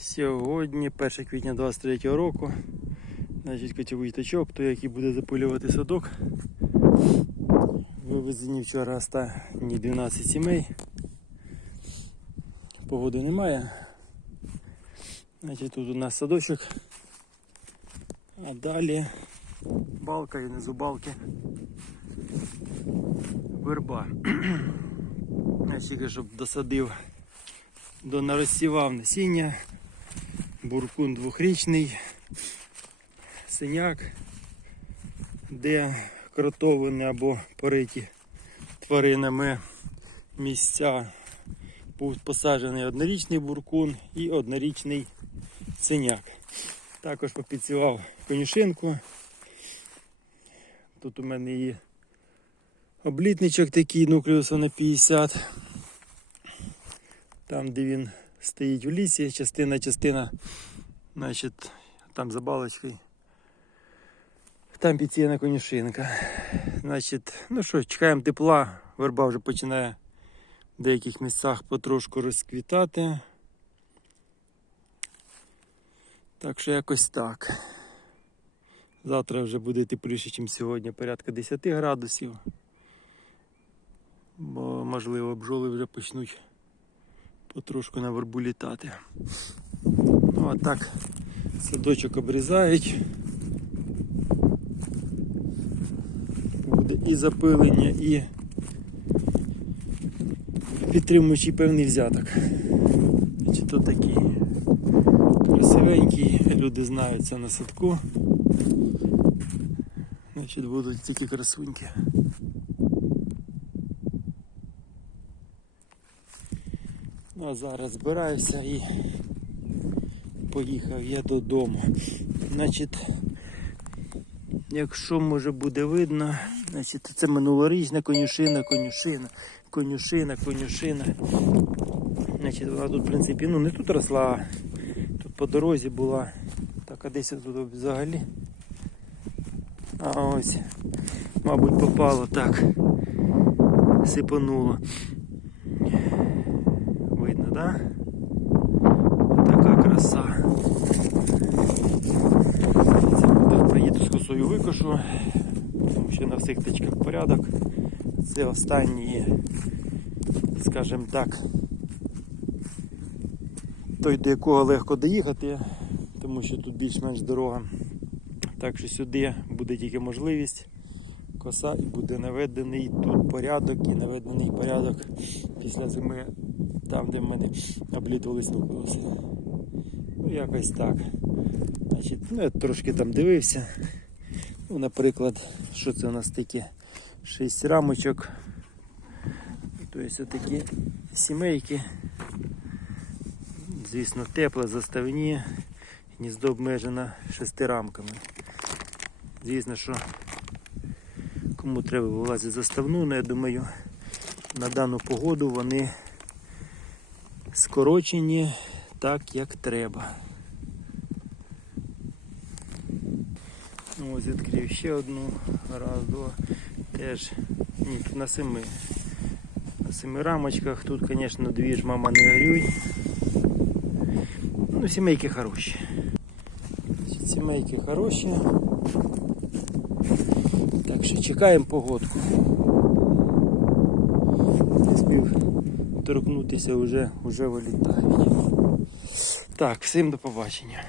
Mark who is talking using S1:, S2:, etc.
S1: Сьогодні 1 квітня 23 року. Значить, котовий тачок, той, який буде запилювати садок. Вивезені вчора останні 12 сімей. Погоди немає. Значить, тут у нас садочок. А далі балка і внизу балки. Верба. Значить, тільки щоб досадив до нарозсівав насіння, буркун двохрічний, синяк, де кротовини або пориті тваринами місця був посаджений однорічний буркун і однорічний синяк. Також попідсівав конюшинку. Тут у мене є облітничок такий, нуклеуса на 50. Там, де він стоїть в лісі, частина, частина, значить, там за балочкою. Там підсіяна конюшинка. Значить, ну що, чекаємо тепла, верба вже починає в деяких місцях потрошку розквітати. Так що якось так. Завтра вже буде тепліше, ніж сьогодні, порядка 10 градусів. Бо, можливо, бджоли вже почнуть потрошку на вербу літати. Ну а так, садочок обрізають. Буде і запилення, і підтримуючий певний взяток. Значить, тут такий красивенький, люди знають це на садку. Значить, будуть такі красуньки. Ну а зараз збираюся і поїхав я додому. Значить, якщо може буде видно, значить це минулорічна конюшина, конюшина, конюшина, конюшина. Значить, вона тут, в принципі, ну не тут росла, а тут по дорозі була. Так, а десь тут взагалі. А ось, мабуть, попало так. Сипануло. Да? Така краса. Приїду з косою викошу, тому що на всіх тичках порядок. Це останні, скажімо так, той, до якого легко доїхати, тому що тут більш-менш дорога. Так що сюди буде тільки можливість коса і буде наведений тут порядок і наведений порядок після зими там, де в мене облітувались нуклеуси. Ну, якось так. Значить, ну, я трошки там дивився. Ну, наприклад, що це у нас таке? 6 рамочок. Тобто такі сімейки. Звісно, тепле, заставні, гніздо обмежено шестирамками. Звісно, що кому треба вилазити заставну, але я думаю, на дану погоду вони скорочені так, як треба. Ось відкрив ще одну, раз, два, теж ні, на семи. На семи рамочках. Тут, звісно, дві ж мама не горюй. Ну, сімейки хороші. Сімейки хороші. Так що чекаємо погодку. Спів торкнутися вже, вже вилітають. Так, всім до побачення.